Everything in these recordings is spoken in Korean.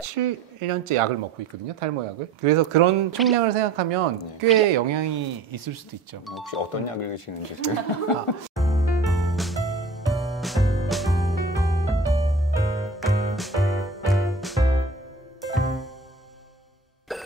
17년째 약을 먹고 있거든요, 탈모약을. 그래서 그런 총량을 생각하면 꽤 영향이 있을 수도 있죠. 혹시 어떤 약을 드시는지?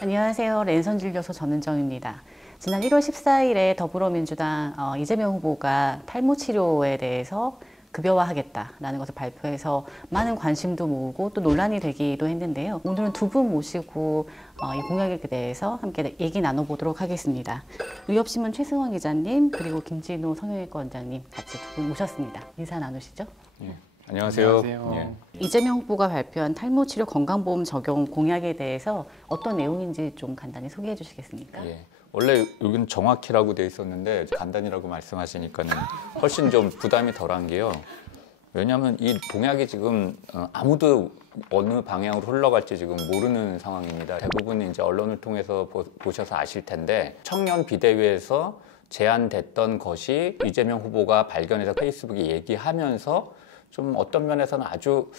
안녕하세요. 랜선진료소 전은정입니다. 지난 1월 14일에 더불어민주당 이재명 후보가 탈모 치료에 대해서 급여화하겠다라는 것을 발표해서 많은 관심도 모으고 또 논란이 되기도 했는데요. 오늘은 두 분 모시고 이 공약에 대해서 함께 얘기 나눠보도록 하겠습니다. 의협신문 최승원 기자님 그리고 김진호 성형외과 원장님 같이 두 분 모셨습니다. 인사 나누시죠? 예. 안녕하세요. 안녕하세요. 이재명 후보가 발표한 탈모 치료 건강보험 적용 공약에 대해서 어떤 내용인지 좀 간단히 소개해 주시겠습니까? 예. 원래 여기는 정확히라고 돼 있었는데 간단히라고 말씀하시니까는 훨씬 좀 부담이 덜한 게요. 왜냐하면 이 공약이 지금 아무도 어느 방향으로 흘러갈지 지금 모르는 상황입니다. 대부분 이제 언론을 통해서 보셔서 아실 텐데 청년 비대위에서 제안됐던 것이 이재명 후보가 발견해서 페이스북에 얘기하면서 좀 어떤 면에서는 아주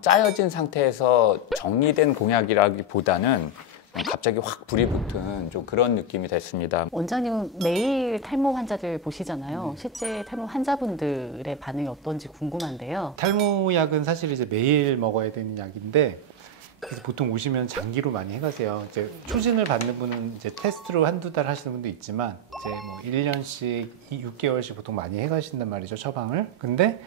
짜여진 상태에서 정리된 공약이라기보다는 갑자기 확 불이 붙은 좀 그런 느낌이 됐습니다. 원장님은 매일 탈모 환자들 보시잖아요. 실제 탈모 환자분들의 반응이 어떤지 궁금한데요. 탈모약은 사실 이제 매일 먹어야 되는 약인데, 그래서 보통 오시면 장기로 많이 해가세요. 이제 초진을 받는 분은 이제 테스트로 한두 달 하시는 분도 있지만, 이제 뭐 1년씩, 6개월씩 보통 많이 해가신단 말이죠, 처방을. 근데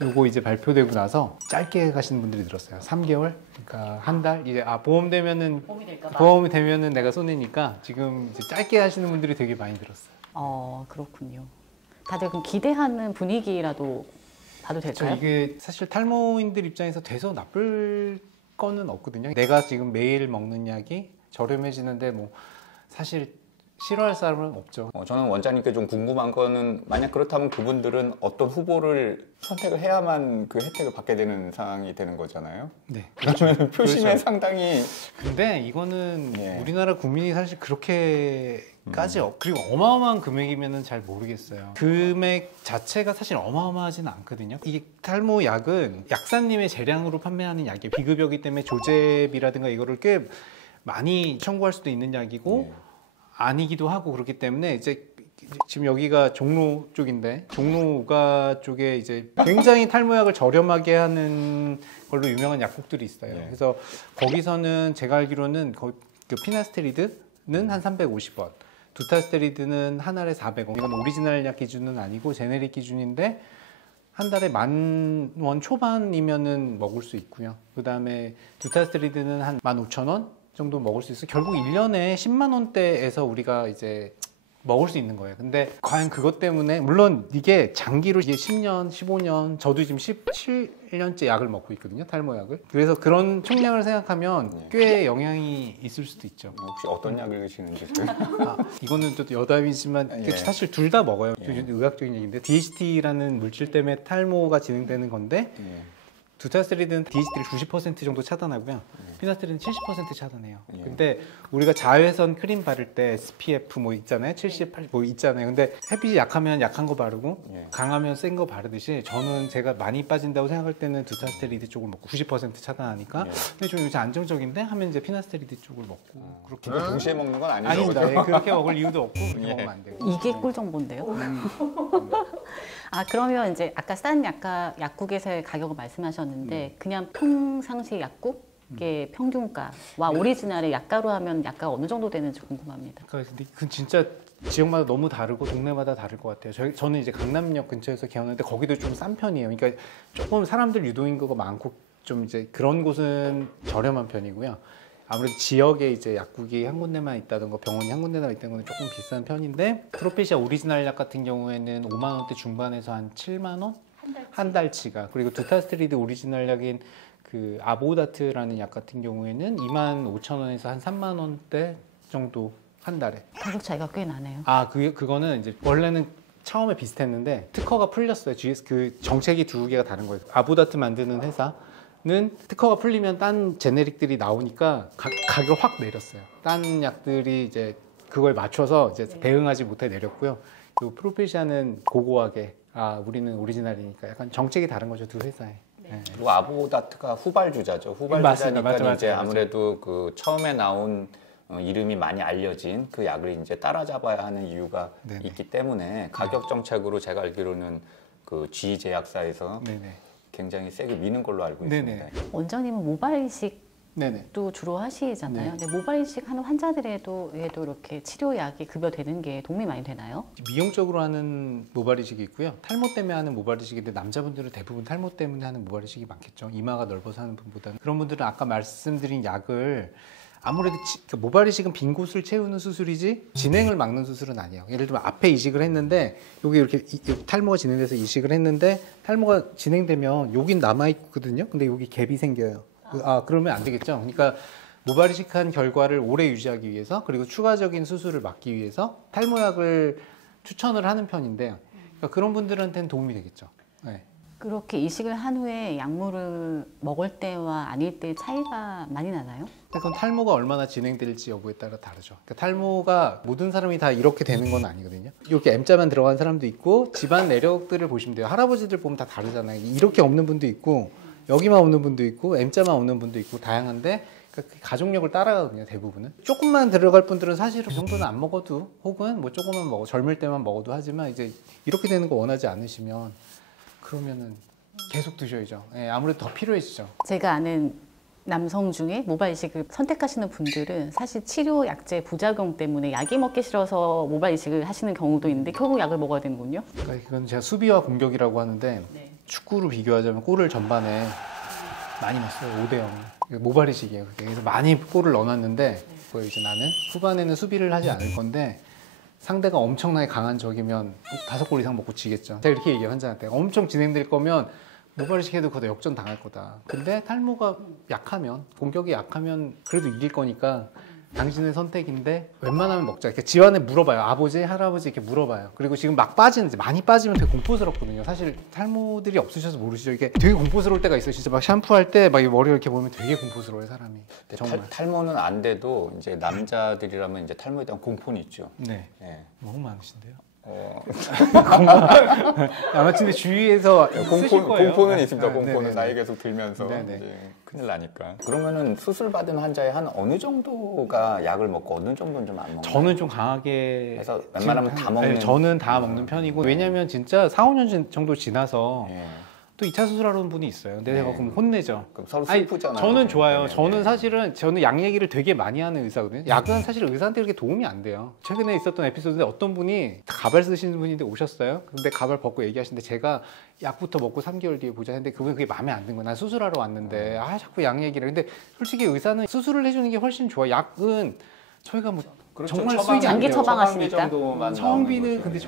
요거 이제 발표되고 나서 짧게 가시는 분들이 늘었어요. 3개월? 그러니까 한 달? 이제 보험이 되면은 내가 손해니까 지금 이제 짧게 하시는 분들이 되게 많이 늘었어요. 그렇군요. 다들 그럼 기대하는 분위기라도 봐도 될까요? 이게 사실 탈모인들 입장에서 돼서 나쁠 거는 없거든요. 내가 지금 매일 먹는 약이 저렴해지는데 뭐 사실 싫어할 사람은 없죠. 저는 원장님께 좀 궁금한 거는 만약 그렇다면 그분들은 어떤 후보를 선택을 해야만 그 혜택을 받게 되는 상황이 되는 거잖아요. 네. 그러면 표심에 그렇죠. 상당히. 근데 이거는 예. 우리나라 국민이 사실 그렇게까지 그리고 어마어마한 금액이면은 잘 모르겠어요. 금액 자체가 사실 어마어마하지는 않거든요. 이게 탈모 약은 약사님의 재량으로 판매하는 약이에요. 비급여기 때문에 조제비라든가 이거를 꽤 많이 청구할 수도 있는 약이고. 예. 아니기도 하고 그렇기 때문에 이제 지금 여기가 종로 쪽인데 종로 우가 쪽에 이제 굉장히 탈모약을 저렴하게 하는 걸로 유명한 약국들이 있어요. 네. 그래서 거기서는 제가 알기로는 그 피나스테리드는 한 350원, 두타스테리드는 한 알에 400원. 이건 오리지널 약 기준은 아니고 제네릭 기준인데 한 달에 10,000원 초반이면은 먹을 수 있고요. 그 다음에 두타스테리드는 한 15,000원 정도 먹을 수 있어요. 결국 1년에 10만 원대에서 우리가 이제 먹을 수 있는 거예요. 근데 과연 그것 때문에 물론 이게 장기로 이게 10년, 15년 저도 지금 17년째 약을 먹고 있거든요. 탈모약을. 그래서 그런 총량을 생각하면 꽤 영향이 있을 수도 있죠. 혹시 어떤 약을 드시는지? 이거는 또 여담이지만 사실 둘 다 먹어요. 의학적인 얘기인데 DHT라는 물질 때문에 탈모가 진행되는 건데 두타스테리드는 DHT를 90% 정도 차단하고요. 피나스테리드는 70% 차단해요. 근데 우리가 자외선 크림 바를 때 SPF 뭐 있잖아요. 70, 80 뭐 있잖아요. 근데 햇빛이 약하면 약한 거 바르고 강하면 센 거 바르듯이 저는 제가 많이 빠진다고 생각할 때는 두타스테리드 쪽을 먹고 90% 차단하니까 근데 좀 요새 안정적인데 하면 이제 피나스테리드 쪽을 먹고 그렇게 동시에 먹는 건 아니죠? 아닙니다. 예, 그렇게 먹을 이유도 없고 그렇게 먹으면 안 돼요. 이게 꿀 정보인데요. 그러면 이제 아까 싼 약국에서의 가격을 말씀하셨는데 그냥 평상시 약국의 평균가와 오리지널의 약가로 하면 약가가 어느 정도 되는지 궁금합니다. 그러니까 근데 그 진짜 지역마다 너무 다르고 동네마다 다를 것 같아요. 저는 이제 강남역 근처에서 개원하는데 거기도 좀 싼 편이에요. 그러니까 조금 사람들 유동인구가 많고 좀 이제 그런 곳은 저렴한 편이고요. 아무래도 지역에 이제 약국이 한 군데만 있다든가 병원이 한 군데만 있다는 건 조금 비싼 편인데 프로페시아 오리지널 약 같은 경우에는 5만 원대 중반에서 한 7만 원? 한 달치가. 그리고 두타스테리드 오리지널 약인 그 아보다트라는 약 같은 경우에는 2만 5천 원에서 한 3만 원대 정도 한 달에. 가격 차이가 꽤 나네요. 그거는 이제 원래는 처음에 비슷했는데 특허가 풀렸어요. 그 정책이 두 개가 다른 거예요. 아보다트 만드는 회사는 특허가 풀리면 딴 제네릭들이 나오니까 가격을 확 내렸어요. 딴 약들이 이제 그걸 맞춰서 이제 대응하지 못해 내렸고요. 그 프로페시아는 고고하게 우리는 오리지널이니까 약간 정책이 다른 거죠, 두 회사에. 그리고 아보다트가 후발주자죠. 후발주자니까 맞습니다. 이제 맞아요. 아무래도 그 처음에 나온 이름이 많이 알려진 그 약을 이제 따라잡아야 하는 이유가 네네. 있기 때문에 가격 정책으로 제가 알기로는 그 G 제약사에서 네네. 굉장히 세게 미는 걸로 알고 네네. 있습니다. 원장님은 모발 이식도 네네. 주로 하시잖아요. 네. 근데 모발 이식 하는 환자들에도 이렇게 치료약이 급여되는 게 도움이 많이 되나요? 미용적으로 하는 모발이식이 있고요. 탈모 때문에 하는 모발이식인데 남자분들은 대부분 탈모 때문에 하는 모발이식이 많겠죠. 이마가 넓어서 하는 분보다는. 그런 분들은 아까 말씀드린 약을 아무래도 모발이식은 빈 곳을 채우는 수술이지 진행을 막는 수술은 아니에요. 예를 들면 앞에 이식을 했는데 여기 이렇게 탈모가 진행돼서 이식을 했는데 탈모가 진행되면 여긴 남아있거든요. 근데 여기 갭이 생겨요. 그러면 안 되겠죠. 그러니까 모발 이식한 결과를 오래 유지하기 위해서 그리고 추가적인 수술을 막기 위해서 탈모약을 추천을 하는 편인데 그러니까 그런 분들한테는 도움이 되겠죠. 네. 그렇게 이식을 한 후에 약물을 먹을 때와 아닐 때의 차이가 많이 나나요? 그건 탈모가 얼마나 진행될지 여부에 따라 다르죠. 그러니까 탈모가 모든 사람이 다 이렇게 되는 건 아니거든요. 이렇게 M자만 들어간 사람도 있고 집안 내력들을 보시면 돼요. 할아버지들 보면 다 다르잖아요. 이렇게 없는 분도 있고 여기만 없는 분도 있고 M자만 없는 분도 있고 다양한데 그러니까 가족력을 따라가거든요. 대부분은. 조금만 들어갈 분들은 사실은 그 정도는 안 먹어도 혹은 뭐 조금만 먹어 젊을 때만 먹어도 하지만 이제 이렇게 되는 거 원하지 않으시면 그러면은 계속 드셔야죠. 예, 아무래도 더 필요해지죠. 제가 아는 남성 중에 모발 이식을 선택하시는 분들은 사실 치료 약제 부작용 때문에 약이 먹기 싫어서 모발 이식을 하시는 경우도 있는데 결국 약을 먹어야 되는군요. 그러니까 이건 제가 수비와 공격이라고 하는데 축구로 비교하자면 골을 전반에 많이 넣었어요. 5대0. 모발 이식이에요. 그게. 그래서 많이 골을 넣어놨는데 그거 이제 나는 후반에는 수비를 하지 않을 건데 상대가 엄청나게 강한 적이면 5골 이상 먹고 지겠죠. 제가 이렇게 얘기해요, 환자한테. 엄청 진행될 거면 모발이식 해도 거기다 역전 당할 거다. 근데 탈모가 약하면, 공격이 약하면 그래도 이길 거니까 당신의 선택인데 웬만하면 먹자. 이렇게 집안에 물어봐요. 아버지, 할아버지 이렇게 물어봐요. 그리고 지금 막 빠지는지 많이 빠지면 되게 공포스럽거든요. 사실 탈모들이 없으셔서 모르시죠. 이게 되게 공포스러울 때가 있어요. 진짜 막 샴푸할 때 막 머리 이렇게 보면 되게 공포스러워요, 사람이. 정말. 탈모는 안 돼도 이제 남자들이라면 이제 탈모에 대한 공포는 있죠. 네. 네. 너무 많으신데요. 아마 근데 주위에서 있으실 거예요. 공포는 있습니다. 네, 공포는 네네네. 나이 계속 들면서 네네. 이제 큰일 나니까. 그러면은 수술 받은 환자의 한 어느 정도가 약을 먹고 어느 정도는 좀 안 먹나요? 저는 좀 강하게 그래서 웬만하면 다 먹는. 네, 저는 다 먹는 편이고 왜냐면 진짜 4, 5년 정도 지나서 예. 또 2차 수술하러 온 분이 있어요. 근데 제가 네. 그럼 혼내죠. 그럼 서로 아니, 슬프잖아요. 저는 좋아요. 네, 저는 네. 사실은 저는 약 얘기를 되게 많이 하는 의사거든요. 약은 사실 의사한테 그렇게 도움이 안 돼요. 최근에 있었던 에피소드인데 어떤 분이 가발 쓰시는 분인데 오셨어요. 근데 가발 벗고 얘기하시는데 제가 약부터 먹고 3개월 뒤에 보자 했는데 그분이 그게 마음에 안 든 거야. 난 수술하러 왔는데 자꾸 약 얘기를. 근데 솔직히 의사는 수술을 해주는 게 훨씬 좋아. 약은 저희가 뭐 그렇죠. 정말 처방비, 수익이 안 장기 돼요. 처방하시니까. 정도만 처방비는 나오는 거죠. 근데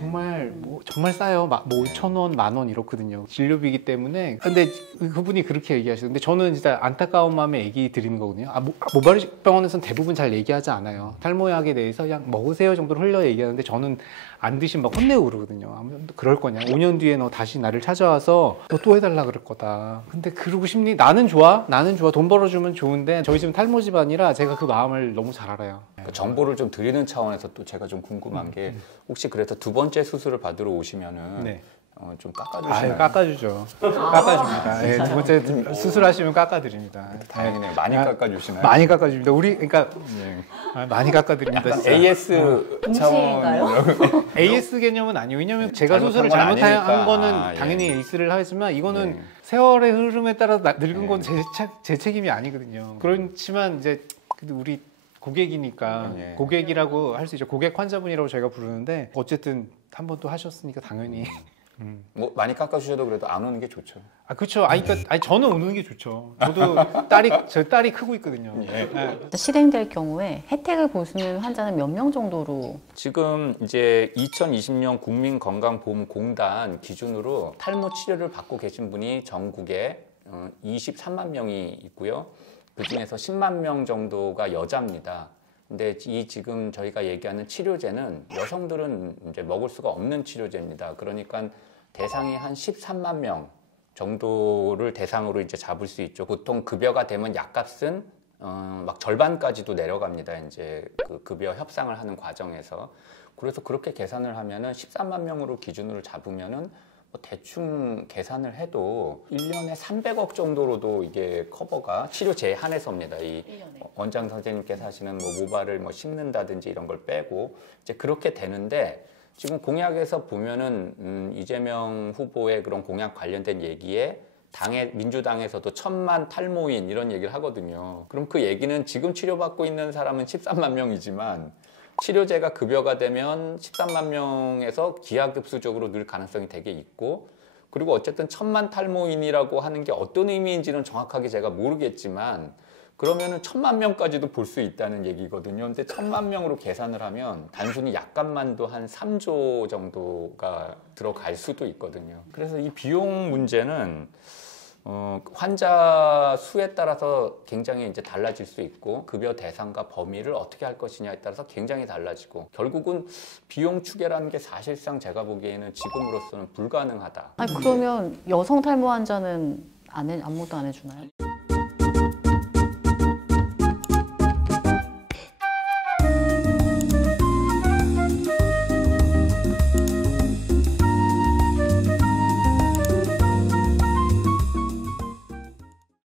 정말 싸요. 뭐 5,000원, 10,000원 이렇거든요. 진료비이기 때문에. 근데 그분이 그렇게 얘기하시는데 저는 진짜 안타까운 마음에 얘기 드리는 거거든요. 모발이식 병원에서는 대부분 잘 얘기하지 않아요. 탈모약에 대해서 그냥 먹으세요 정도로 흘려 얘기하는데 저는 안 드시면 막 혼내고 그러거든요. 그럴 거냐? 5년 뒤에 너 다시 나를 찾아와서 너 또 해달라 그럴 거다. 근데 그러고 싶니? 나는 좋아. 돈 벌어주면 좋은데 저희 집은 탈모 집안이라 제가 그 마음을 너무 잘 알아요. 그 정보를 좀 드리는 차원에서 또 제가 좀 궁금한 게 혹시 그래서 두 번째 수술을 받으러 오시면은 네. 좀 깎아주시나요? 깎아주죠. 깎아줍니다. 네, 두 번째 수술하시면 깎아드립니다. 다행이네요. 많이 깎아주시나요? 많이 깎아줍니다. 그러니까 네. 많이 깎아드립니다. 약간 진짜. AS 음식인가요? AS 개념은 아니에요. 왜냐하면 제가 수술을 잘못한 건 잘못한 아니니까. 거는 예. 당연히 AS를 하지만 이거는 네. 세월의 흐름에 따라 늙은 네. 건 제 책임이 아니거든요. 그렇지만 이제 그래도 우리 고객이니까 네. 고객이라고 할 수 있죠. 고객 환자분이라고 저희가 부르는데 어쨌든 한 번 또 하셨으니까 당연히. 뭐 많이 깎아주셔도 그래도 안 오는 게 좋죠. 그렇죠. 그러니까 저는 오는 게 좋죠. 저도 저 딸이 크고 있거든요. 예. 네. 실행될 경우에 혜택을 보시는 환자는 몇 명 정도로? 지금 이제 2020년 국민건강보험공단 기준으로 탈모 치료를 받고 계신 분이 전국에 23만 명이 있고요. 그 중에서 10만 명 정도가 여자입니다. 근데 이 지금 저희가 얘기하는 치료제는 여성들은 이제 먹을 수가 없는 치료제입니다. 그러니까 대상이 한 13만 명 정도를 대상으로 이제 잡을 수 있죠. 보통 급여가 되면 약값은 막 절반까지도 내려갑니다. 이제 그 급여 협상을 하는 과정에서. 그래서 그렇게 계산을 하면은 13만 명으로 기준으로 잡으면은 대충 계산을 해도 1년에 300억 정도로도 이게 커버가 치료 제한해서입니다. 이 1년에. 원장 선생님께서 하시는 뭐 모발을 뭐 심는다든지 이런 걸 빼고 이제 그렇게 되는데 지금 공약에서 보면은 이재명 후보의 그런 공약 관련된 얘기에 민주당에서도 1,000만 탈모인 이런 얘기를 하거든요. 그럼 그 얘기는 지금 치료받고 있는 사람은 13만 명이지만 치료제가 급여가 되면 13만 명에서 기하급수적으로 늘 가능성이 되게 있고, 그리고 어쨌든 1,000만 탈모인이라고 하는 게 어떤 의미인지는 정확하게 제가 모르겠지만 그러면은 1,000만 명까지도 볼 수 있다는 얘기거든요. 근데 1,000만 명으로 계산을 하면 단순히 약값만도 한 3조 정도가 들어갈 수도 있거든요. 그래서 이 비용 문제는 환자 수에 따라서 굉장히 이제 달라질 수 있고 급여 대상과 범위를 어떻게 할 것이냐에 따라서 굉장히 달라지고 결국은 비용 추계라는 게 사실상 제가 보기에는 지금으로서는 불가능하다. 아니 그러면 여성 탈모 환자는 아무것도 안 해주나요?